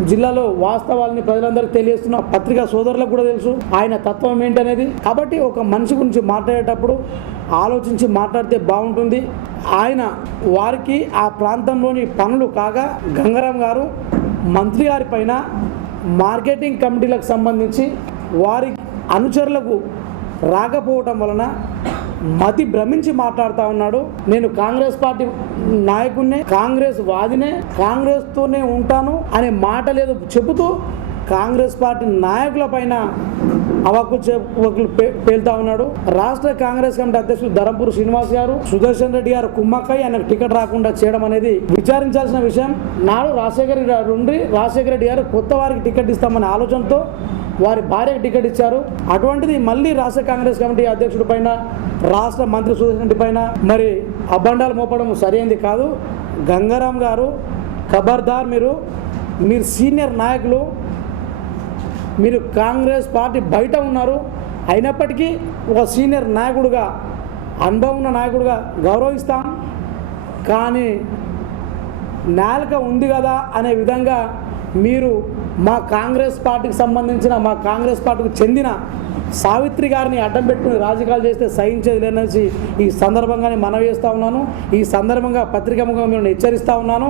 జిల్లాలో వాస్తవాలని ప్రజలందరికీ తెలియజేస్తున్న పత్రికా సోదరులకు కూడా తెలుసు. ఆయన తత్వం ఏంటనేది. కాబట్టి ఒక మనిషి గురించి మాట్లాడేటప్పుడు ఆలోచించి మాట్లాడితే బాగుంటుంది. ఆయన వారికి ఆ ప్రాంతంలోని పనులు కాగా గంగారాం గారు మంత్రి గారి పైన మార్కెటింగ్ కమిటీలకు సంబంధించి వారి అనుచరులకు రాకపోవటం వలన మతి భ్రమించి మాట్లాడుతూ ఉన్నాడు. నేను కాంగ్రెస్ పార్టీ నాయకుడినే కాంగ్రెస్ వాదినే కాంగ్రెస్తోనే ఉంటాను అనే మాట లేదు చెబుతూ కాంగ్రెస్ పార్టీ నాయకుల పైన అవక్కులు చెప్పులు పేలుతా ఉన్నాడు. రాష్ట్ర కాంగ్రెస్ కమిటీ అధ్యక్షుడు ధరంపూర్ శ్రీనివాస్ గారు సుదర్శన్ రెడ్డి గారు కుమ్మక్కై ఆయనకు టికెట్ రాకుండా చేయడం అనేది విచారించాల్సిన విషయం. నాడు రాజశేఖర్ రెడ్డి గారు ఉండి రాజశేఖర రెడ్డి గారు కొత్త వారికి టికెట్ ఇస్తామనే ఆలోచనతో వారి భార్యకు టికెట్ ఇచ్చారు. అటువంటిది మళ్ళీ రాష్ట్ర కాంగ్రెస్ కమిటీ అధ్యక్షుడి పైన రాష్ట్ర మంత్రి సుదర్శన్ రెడ్డి పైన మరి అబ్బండాలు మోపడం సరైనది కాదు. గంగారాం గారు ఖబర్దార్ మీరు మీరు సీనియర్ నాయకులు మీరు కాంగ్రెస్ పార్టీ బయట ఉన్నారు. అయినప్పటికీ ఒక సీనియర్ నాయకుడుగా అనుభవం ఉన్న నాయకుడుగా గౌరవిస్తాం. కానీ నాలుక ఉంది కదా అనే విధంగా మీరు మా కాంగ్రెస్ పార్టీకి సంబంధించిన మా కాంగ్రెస్ పార్టీకి చెందిన సావిత్రి గారిని అడ్డం పెట్టుకుని రాజకీయాలు చేస్తే సహించేది లేనసి ఈ సందర్భంగానే మనవి చేస్తూ ఉన్నాను. ఈ సందర్భంగా పత్రికా ముఖంగా నేను హెచ్చరిస్తూ ఉన్నాను.